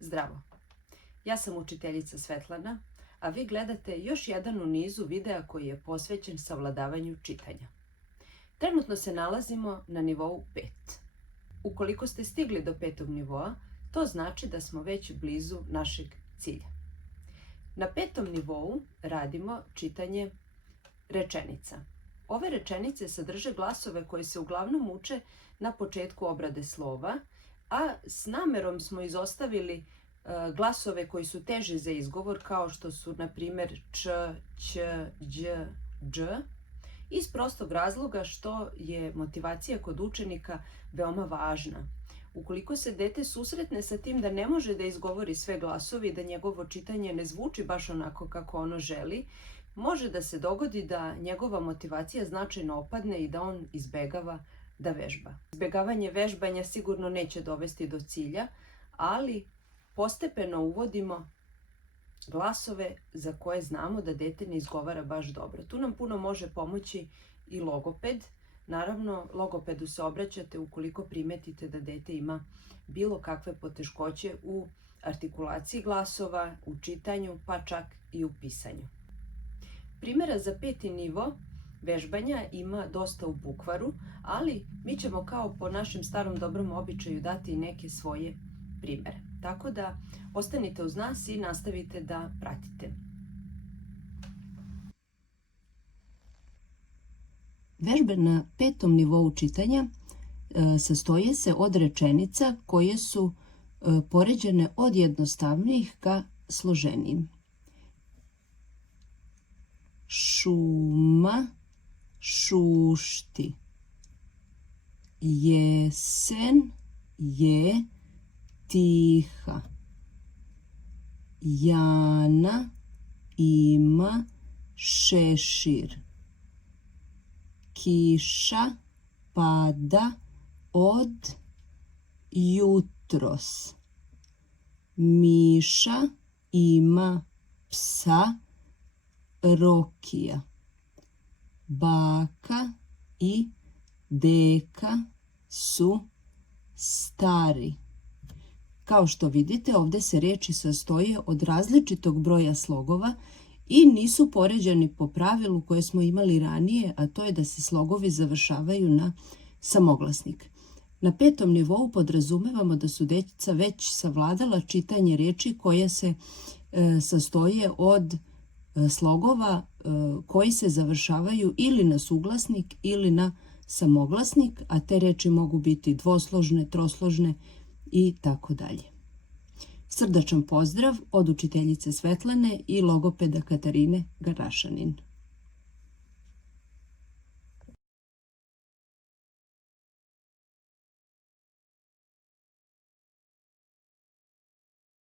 Zdravo! Ja sam učiteljica Svetlana, a vi gledate još jedan u nizu videa koji je posvećen savladavanju čitanja. Trenutno se nalazimo na nivou 5. Ukoliko ste stigli do 5. nivoa, to znači da smo već blizu našeg cilja. Na 5. nivou radimo čitanje rečenica. Ove rečenice sadrže glasove koje se uglavnom uče na početku obrade slova, a s namerom smo izostavili glasove koji su teži za izgovor, kao što su, na primjer, č, ć, đ, dž, iz prostog razloga što je motivacija kod učenika veoma važna. Ukoliko se dete susretne sa tim da ne može da izgovori sve glasove i da njegovo čitanje ne zvuči baš onako kako ono želi, može da se dogodi da njegova motivacija značajno opadne i da on izbegava da vežba. Izbegavanje vežbanja sigurno neće dovesti do cilja, ali postepeno uvodimo glasove za koje znamo da dete ne izgovara baš dobro. Tu nam puno može pomoći i logoped. Naravno, logopedu se obraćate ukoliko primetite da dete ima bilo kakve poteškoće u artikulaciji glasova, u čitanju, pa čak i u pisanju. Primjera za 5. nivo vežbanja ima dosta u bukvaru, ali mi ćemo kao po našem starom dobrom običaju dati i neke svoje primjere. Tako da ostanite uz nas i nastavite da pratite. Vežbe na 5. nivou čitanja sastoje se od rečenica koje su poređane od jednostavnijih ka složenijim. Šuma šušti. Jesen je tiha. Jana ima šešir. Kiša pada od jutros. Miša ima psa Rokija. Baka i deka su stari. Kao što vidite, ovdje se riječi sastoje od različitog broja slogova i nisu poređani po pravilu koje smo imali ranije, a to je da se slogovi završavaju na samoglasnik. Na 5. nivou podrazumevamo da su djeca već savladala čitanje riječi koje se sastoje od slogova koji se završavaju ili na suglasnik ili na samoglasnik, a te riječi mogu biti dvosložne, trosložne i tako dalje. Srdačan pozdrav od učiteljice Svetlane i logopeda Katarine Garašanin.